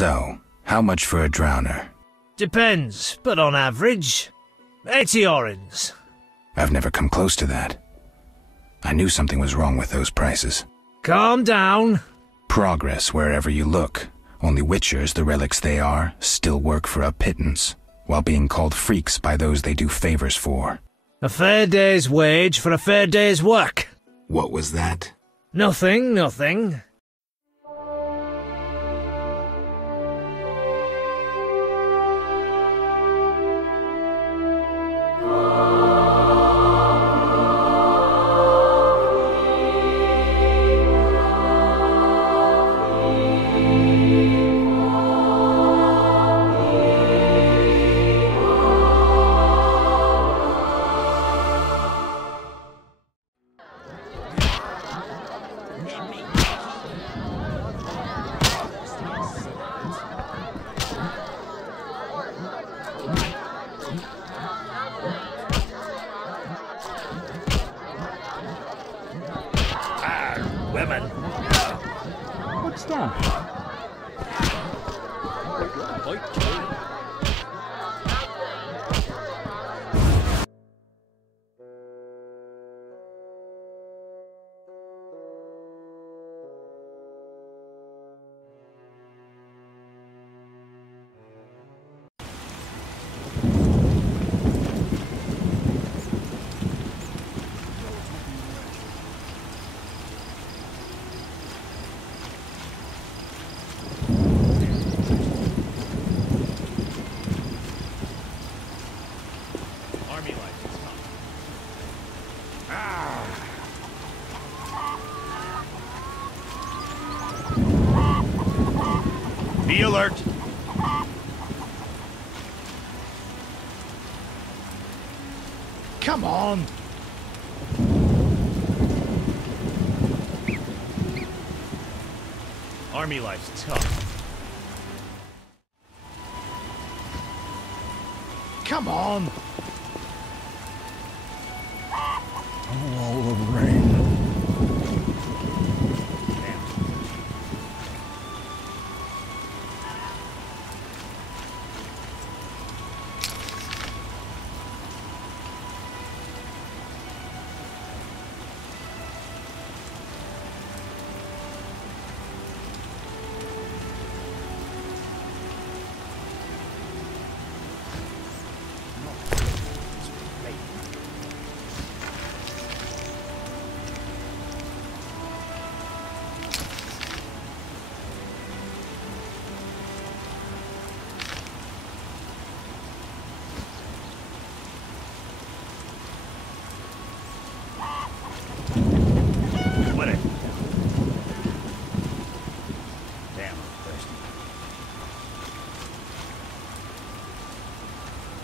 So, how much for a drowner? Depends, but on average, 80 orens. I've never come close to that. I knew something was wrong with those prices. Calm down. Progress wherever you look. Only witchers, the relics they are, still work for a pittance, while being called freaks by those they do favors for. A fair day's wage for a fair day's work. What was that? Nothing, nothing. Women. What's that? Army life is tough. Be alert. Come on. Army life's tough. Come on. Oh, all the rain.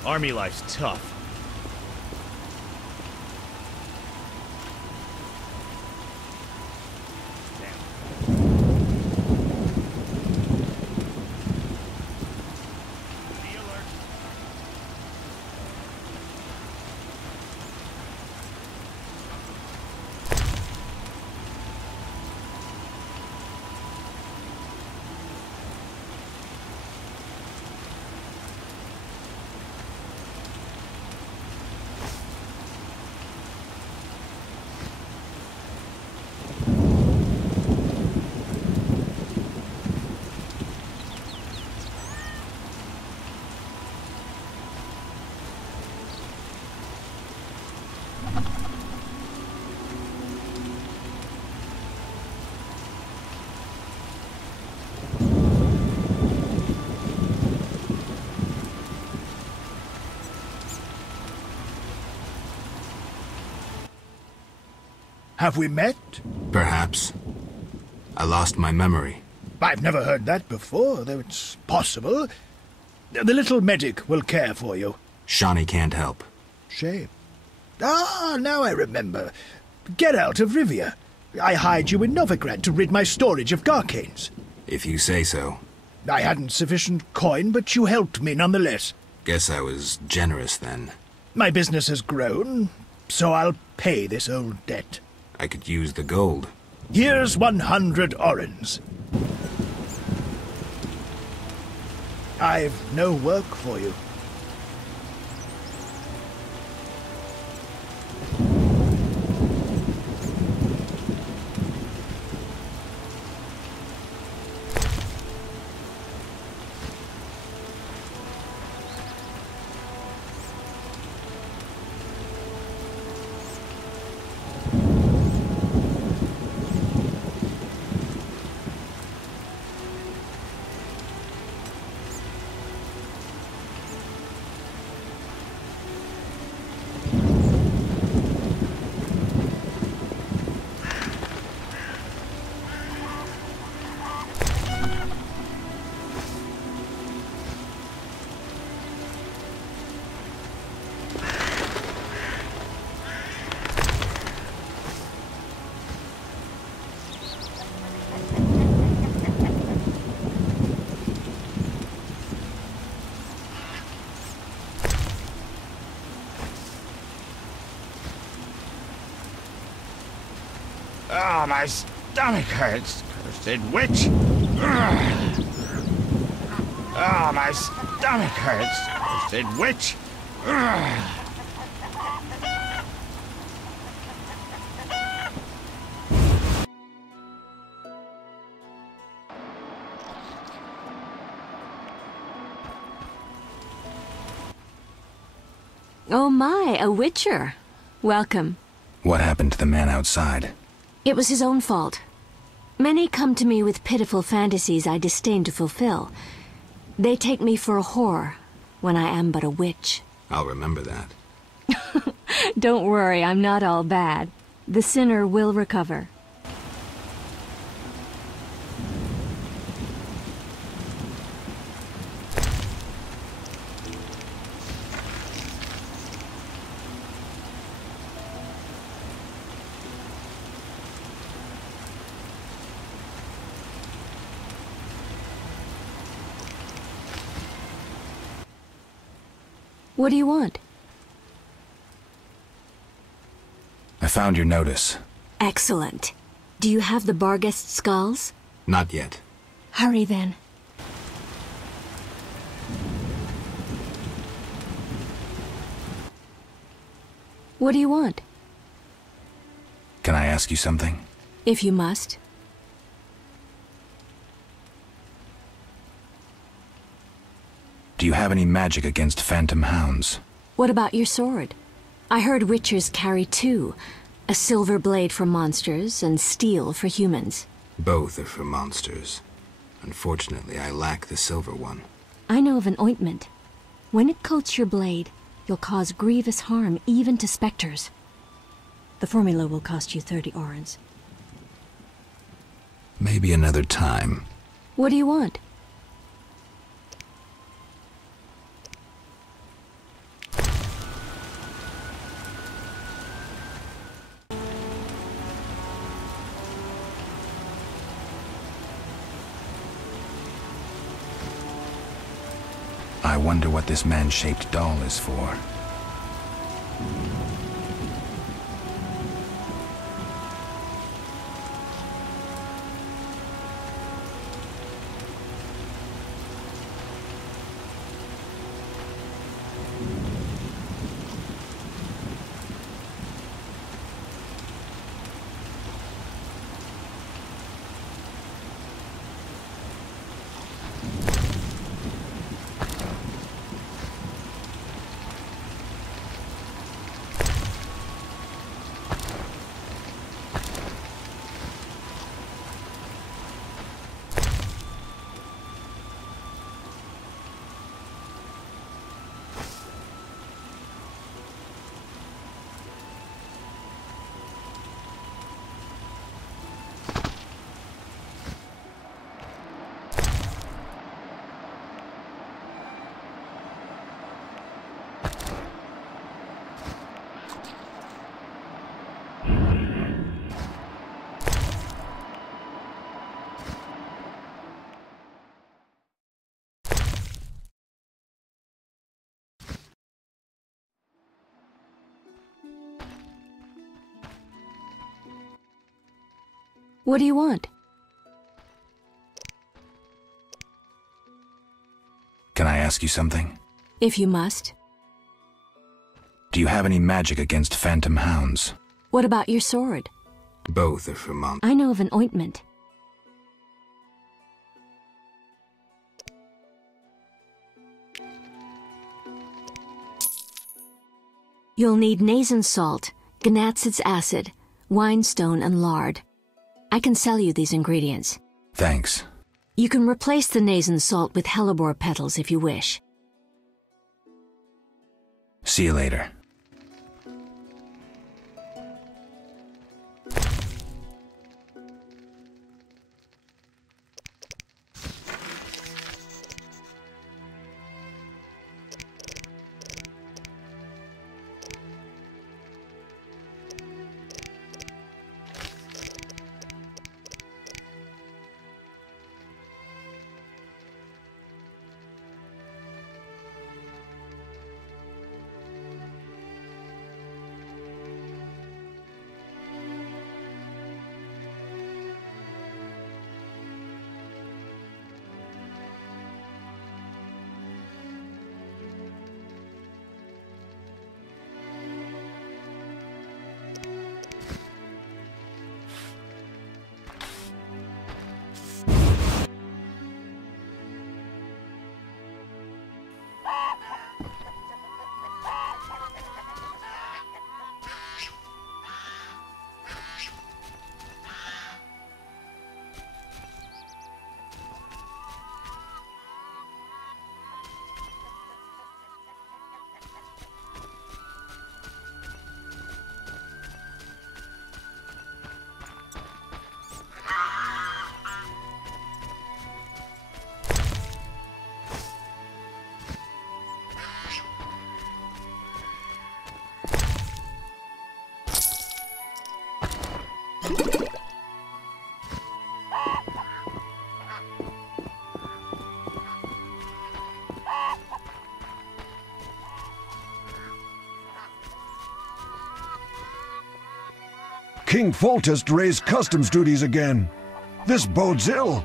Army life's tough. Be alert. Have we met? Perhaps. I lost my memory. I've never heard that before, though it's possible. The little medic will care for you. Shawnee can't help. Shame. Ah, now I remember. Geralt of Rivia. I hired you in Novigrad to rid my storage of Garcanes. If you say so. I hadn't sufficient coin, but you helped me nonetheless. Guess I was generous then. My business has grown, so I'll pay this old debt. I could use the gold. Here's 100 orens. I've no work for you. Oh, my stomach hurts, cursed witch! Ugh. Oh, my stomach hurts, cursed witch! Ugh. Oh my, a witcher. Welcome. What happened to the man outside? It was his own fault. Many come to me with pitiful fantasies I disdain to fulfill. They take me for a whore, when I am but a witch. I'll remember that. Don't worry, I'm not all bad. The sinner will recover. What do you want? I found your notice. Excellent. Do you have the Barghest skulls? Not yet. Hurry then. What do you want? Can I ask you something? If you must. Do you have any magic against phantom hounds? What about your sword? I heard witchers carry two. A silver blade for monsters and steel for humans. Both are for monsters. Unfortunately, I lack the silver one. I know of an ointment. When it coats your blade, you'll cause grievous harm even to specters. The formula will cost you 30 orens. Maybe another time. What do you want? I wonder what this man-shaped doll is for. What do you want? Can I ask you something? If you must. Do you have any magic against phantom hounds? What about your sword? Both are for monks. I know of an ointment. You'll need Nazen salt, Gnatzid's acid, winestone, and lard. I can sell you these ingredients. Thanks. You can replace the Nazen salt with hellebore petals if you wish. See you later. King Foltest raised customs duties again. This bodes ill.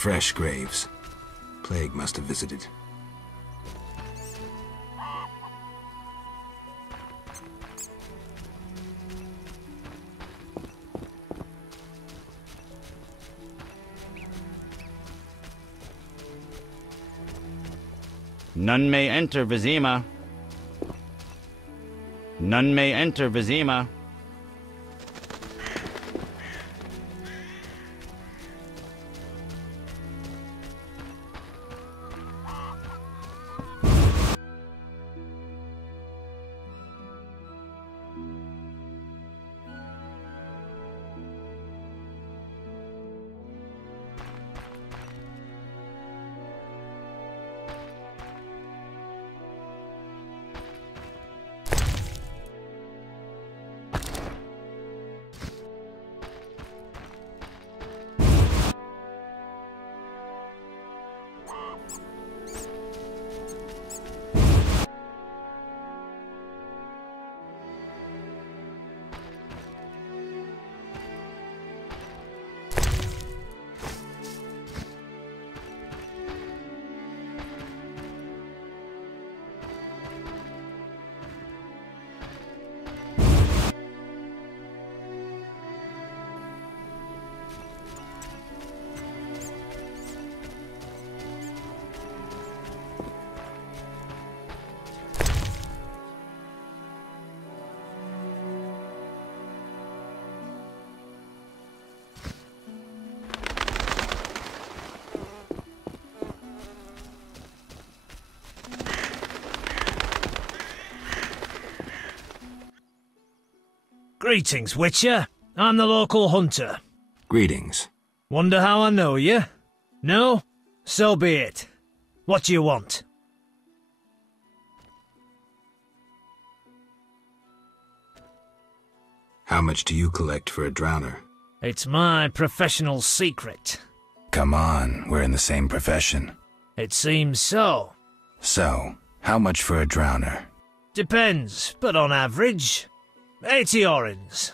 Fresh graves. Plague must have visited. None may enter Vizima. None may enter Vizima. Greetings, Witcher. I'm the local hunter. Greetings. Wonder how I know you? No? So be it. What do you want? How much do you collect for a drowner? It's my professional secret. Come on, we're in the same profession. It seems so. So, how much for a drowner? Depends, but on average, 80 orens.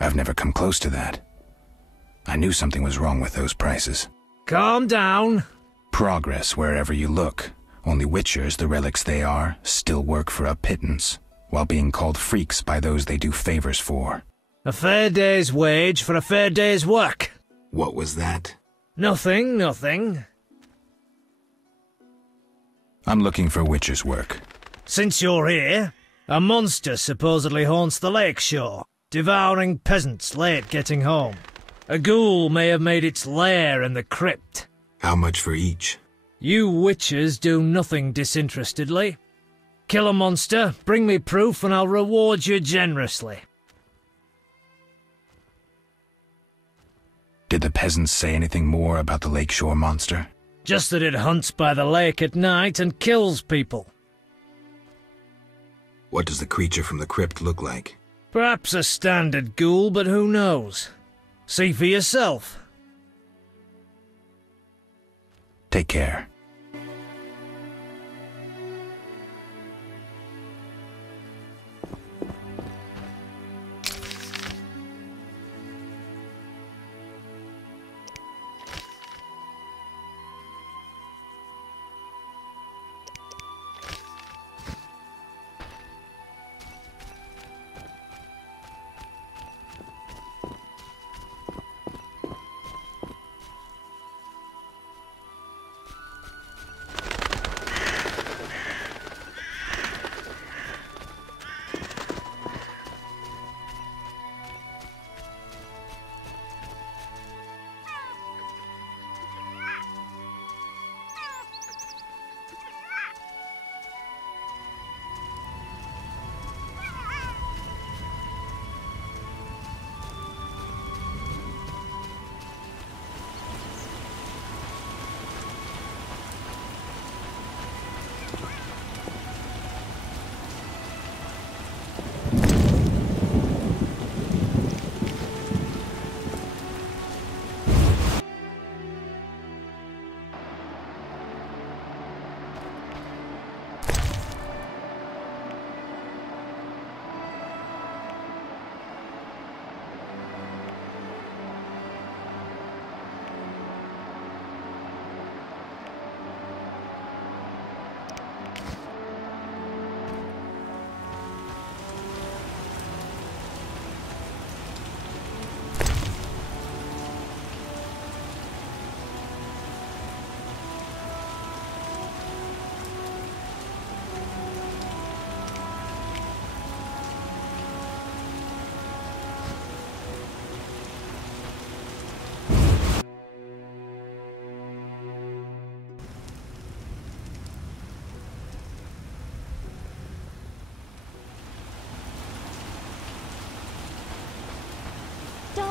I've never come close to that. I knew something was wrong with those prices. Calm down. Progress wherever you look. Only witchers, the relics they are, still work for a pittance, while being called freaks by those they do favors for. A fair day's wage for a fair day's work. What was that? Nothing, nothing. I'm looking for witcher's work. Since you're here, a monster supposedly haunts the lake shore, devouring peasants late getting home. A ghoul may have made its lair in the crypt. How much for each? You witchers do nothing disinterestedly. Kill a monster, bring me proof, and I'll reward you generously. Did the peasants say anything more about the lakeshore monster? Just that it hunts by the lake at night and kills people. What does the creature from the crypt look like? Perhaps a standard ghoul, but who knows? See for yourself. Take care.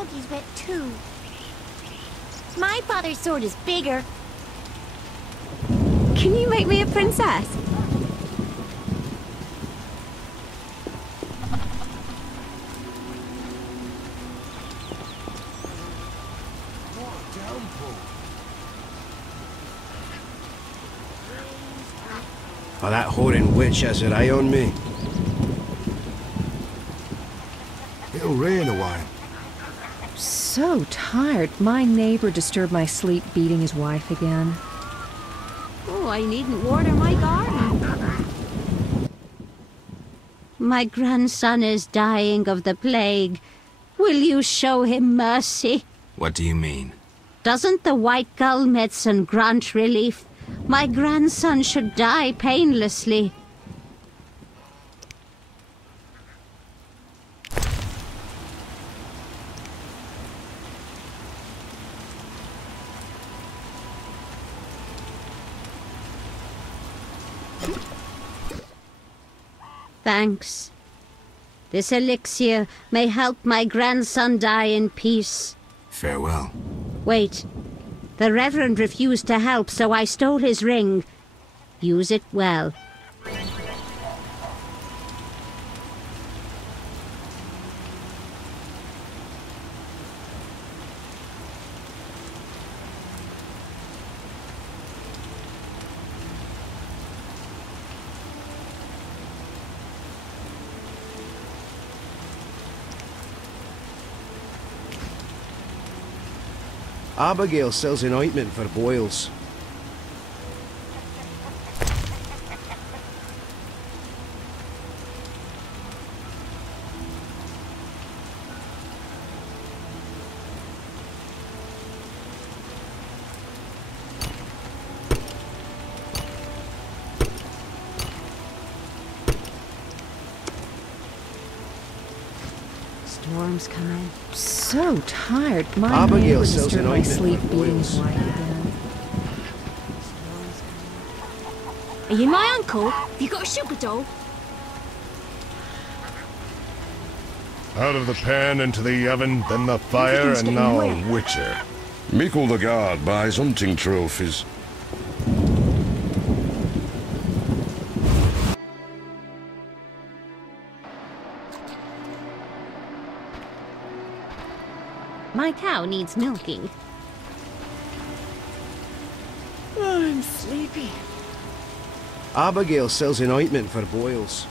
doggy's wet too. My father's sword is bigger. Can you make me a princess? Oh, that whoring witch has her eye on me. It'll rain a while. So tired. My neighbor disturbed my sleep beating his wife again. Oh, I needn't water my garden. My grandson is dying of the plague. Will you show him mercy? What do you mean? Doesn't the white gull medicine grant relief? My grandson should die painlessly. Thanks. This elixir may help my grandson die in peace. Farewell. Wait. The Reverend refused to help, so I stole his ring. Use it well. Abigail sells an ointment for boils. Storms come in. So tired. My Abigail neighbor sells disturbed an my ointment sleep for beating his boils. wife again. Are you my uncle? Have you got a sugar doll? Out of the pan into the oven, then the fire, Everything's and getting now wet. a witcher. Michael the Guard buys hunting trophies. My cow needs milking. Oh, I'm sleepy. Abigail sells an ointment for boils.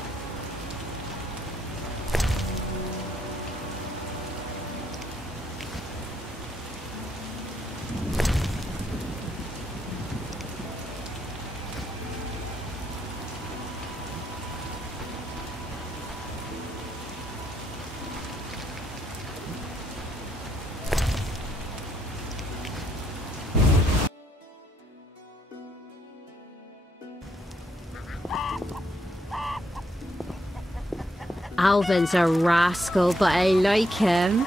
Alvin's a rascal, but I like him.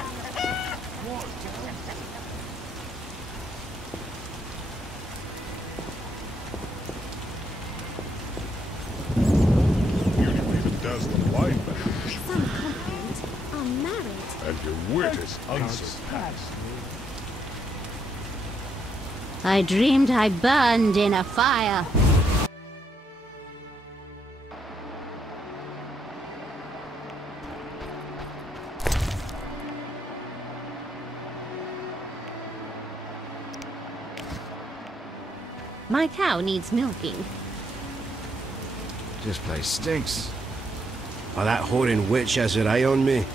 Beauty even does the wine better, Some compliment. I'm married. and your wit is unsurpassed. I dreamed I burned in a fire. My cow needs milking. This place stinks. Oh, that whoring witch has her eye on me.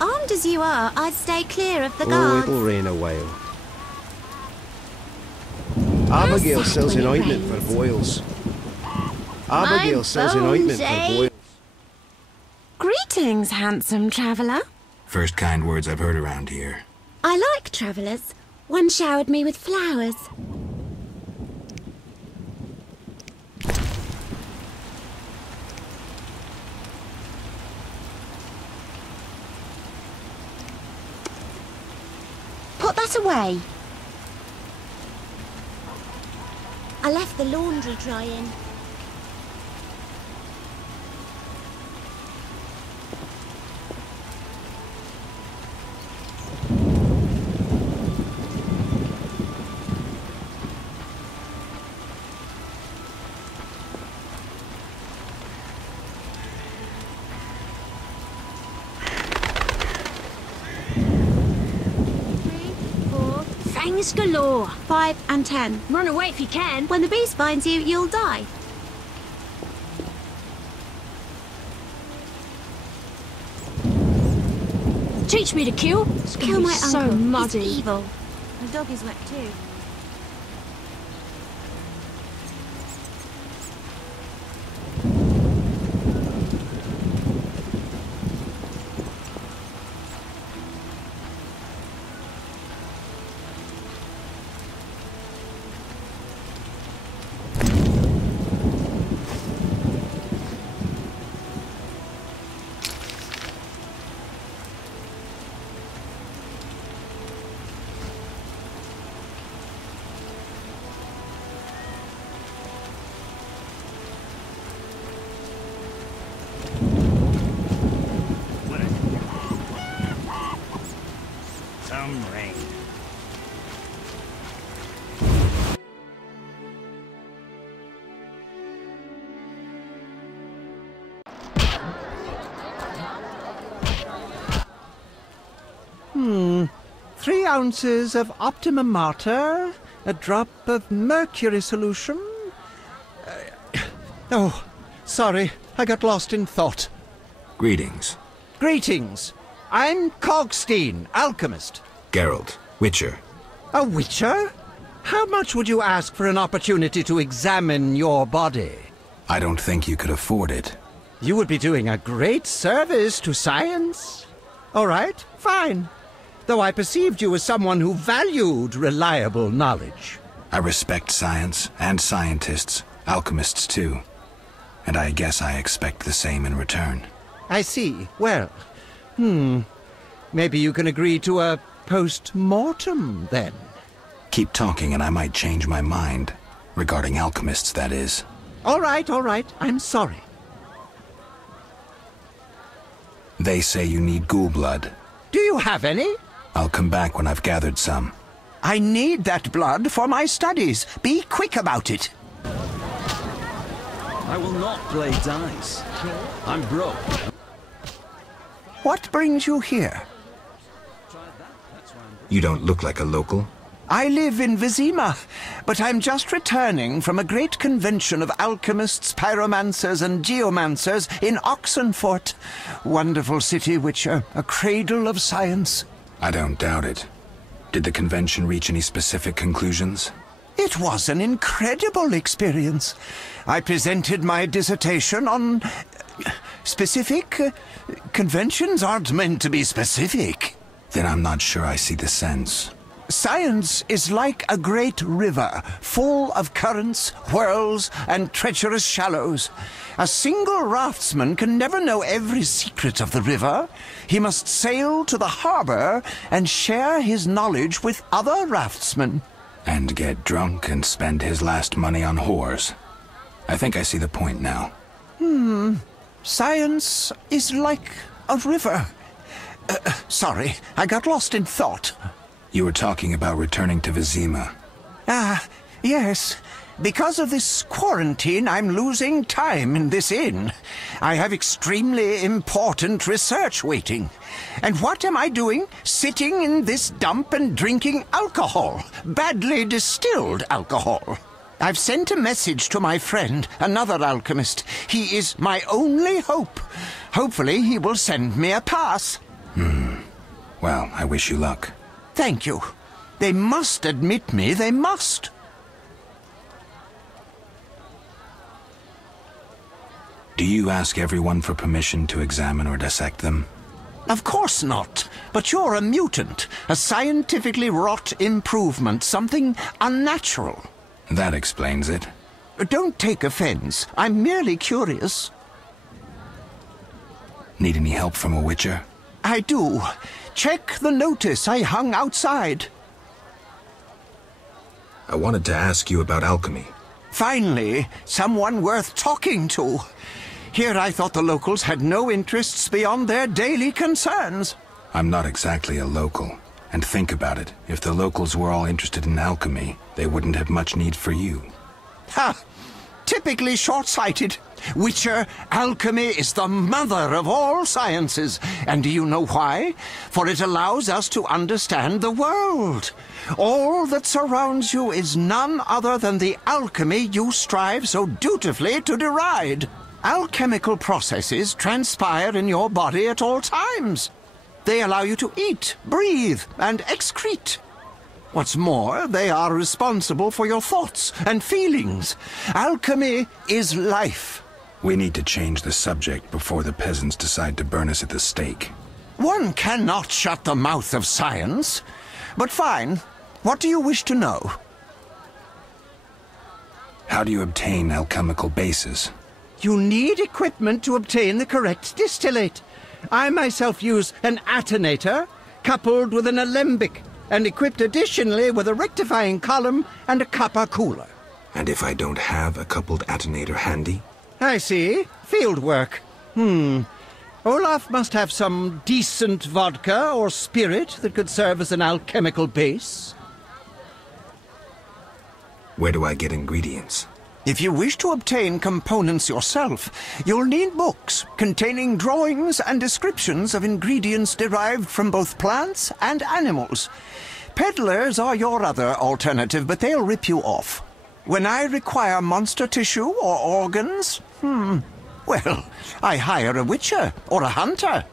Armed as you are, I'd stay clear of the Oh, guards. it'll rain a while. Abigail sells an when it ointment for rains. boils. Abigail sells an bones ointment for ache. boils. Greetings, handsome traveller. First kind words I've heard around here. I like travellers. One showered me with flowers. Put that away. I left the laundry drying. Fangs galore. 5 and 10. Run away if you can. When the beast finds you, you'll die. Teach me to kill. It's gonna Kill be my so uncle. muddy. He's evil. The dog is wet too. Some rain. Hmm. 3 ounces of optimum mater, a drop of mercury solution. Oh, sorry, I got lost in thought. Greetings. Greetings. I'm Cogstein, alchemist. Geralt, Witcher. A witcher? How much would you ask for an opportunity to examine your body? I don't think you could afford it. You would be doing a great service to science. All right, fine. Though I perceived you as someone who valued reliable knowledge. I respect science and scientists, alchemists too. And I guess I expect the same in return. I see. Well, maybe you can agree to a post-mortem, then. Keep talking and I might change my mind. Regarding alchemists, that is. All right, I'm sorry. They say you need ghoul blood. Do you have any? I'll come back when I've gathered some. I need that blood for my studies. Be quick about it. I will not play dice. I'm broke. What brings you here? You don't look like a local. I live in Vizima, but I'm just returning from a great convention of alchemists, pyromancers, and geomancers in Oxenfurt. Wonderful city, Witcher, a cradle of science. I don't doubt it. Did the convention reach any specific conclusions? It was an incredible experience. I presented my dissertation on specific. Conventions aren't meant to be specific. Then I'm not sure I see the sense. Science is like a great river, full of currents, whirls, and treacherous shallows. A single raftsman can never know every secret of the river. He must sail to the harbor and share his knowledge with other raftsmen. And get drunk and spend his last money on whores. I think I see the point now. Science is like a river. Sorry, I got lost in thought. You were talking about returning to Vizima. Yes. Because of this quarantine, I'm losing time in this inn. I have extremely important research waiting. And what am I doing? Sitting in this dump and drinking alcohol. Badly distilled alcohol. I've sent a message to my friend, another alchemist. He is my only hope. Hopefully he will send me a pass. Well, I wish you luck. Thank you. They must admit me, they must. Do you ask everyone for permission to examine or dissect them? Of course not. But you're a mutant, a scientifically wrought improvement, something unnatural. That explains it. Don't take offense. I'm merely curious. Need any help from a witcher? I do. Check the notice I hung outside. I wanted to ask you about alchemy. Finally, someone worth talking to. Here I thought the locals had no interests beyond their daily concerns. I'm not exactly a local. And think about it. If the locals were all interested in alchemy, they wouldn't have much need for you. Ha! Typically short-sighted. Witcher, alchemy is the mother of all sciences. And do you know why? For it allows us to understand the world. All that surrounds you is none other than the alchemy you strive so dutifully to deride. Alchemical processes transpire in your body at all times. They allow you to eat, breathe, and excrete. What's more, they are responsible for your thoughts and feelings. Alchemy is life. We need to change the subject before the peasants decide to burn us at the stake. One cannot shut the mouth of science. But fine. What do you wish to know? How do you obtain alchemical bases? You need equipment to obtain the correct distillate. I myself use an attenator, coupled with an alembic, and equipped additionally with a rectifying column and a copper cooler. And if I don't have a coupled attenator handy? I see. Field work. Olaf must have some decent vodka or spirit that could serve as an alchemical base. Where do I get ingredients? If you wish to obtain components yourself, you'll need books containing drawings and descriptions of ingredients derived from both plants and animals. Peddlers are your other alternative, but they'll rip you off. When I require monster tissue or organs, well, I hire a witcher or a hunter.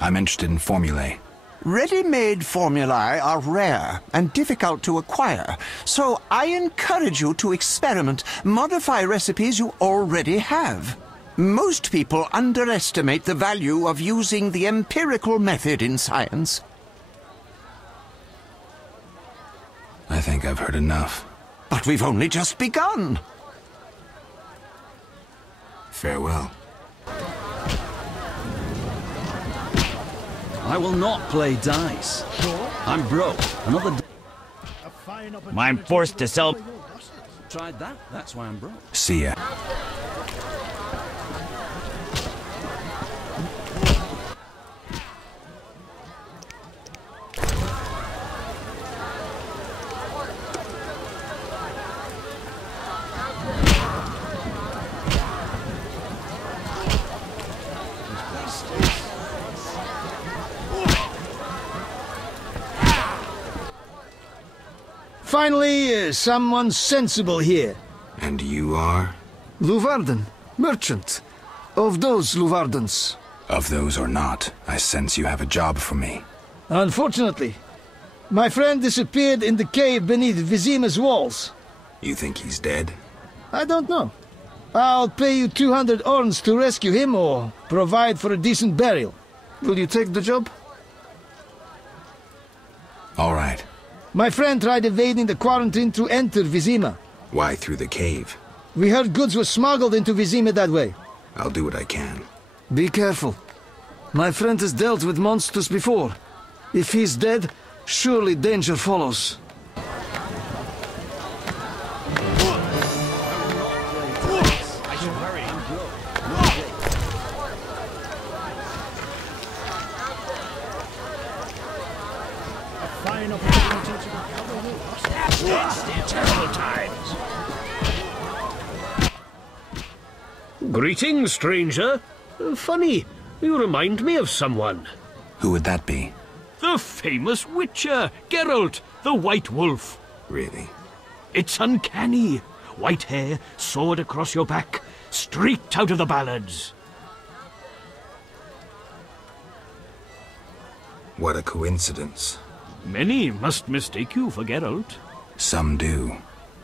I'm interested in formulae. Ready-made formulae are rare and difficult to acquire, so I encourage you to experiment, modify recipes you already have. Most people underestimate the value of using the empirical method in science. I think I've heard enough. But we've only just begun. Farewell. I will not play dice. I'm broke. Another. I'm forced to sell. Tried that. That's why I'm broke. See ya. Finally, someone sensible here. And you are? Luvarden, merchant. Of those Luvardens. Of those or not, I sense you have a job for me. Unfortunately. My friend disappeared in the cave beneath Vizima's walls. You think he's dead? I don't know. I'll pay you 200 orns to rescue him or provide for a decent burial. Will you take the job? All right. My friend tried evading the quarantine to enter Vizima. Why through the cave? We heard goods were smuggled into Vizima that way. I'll do what I can. Be careful. My friend has dealt with monsters before. If he's dead, surely danger follows. Terrible times. Greetings, stranger. Funny, you remind me of someone. Who would that be? The famous Witcher, Geralt, the White Wolf. Really? It's uncanny. White hair, sword across your back, streaked out of the ballads. What a coincidence. Many must mistake you for Geralt. Some do.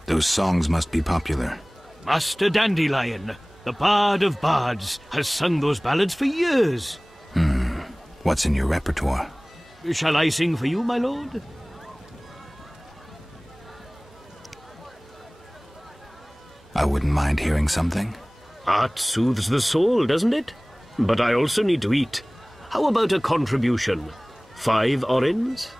Those songs must be popular. Master Dandelion, the bard of bards, has sung those ballads for years. What's in your repertoire? Shall I sing for you, my lord? I wouldn't mind hearing something. Art soothes the soul, doesn't it? But I also need to eat. How about a contribution? 5 orens?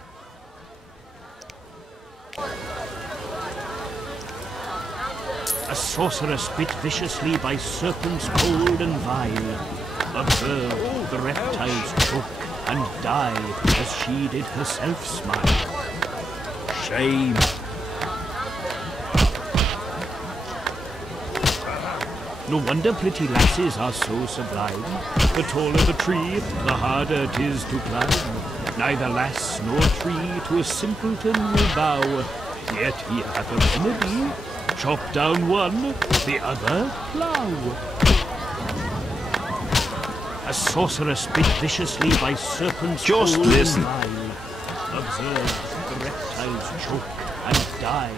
A sorceress bit viciously by serpents cold and vile. Observe the reptiles choke and die as she did herself smile. Shame. No wonder pretty lasses are so sublime. The taller the tree, the harder it is to climb. Neither lass nor tree to a simpleton will bow. Yet he hath a remedy. Chop down one, the other plough. A sorceress bit viciously by serpents Just cold listen. and vile. Observe the reptiles choke and die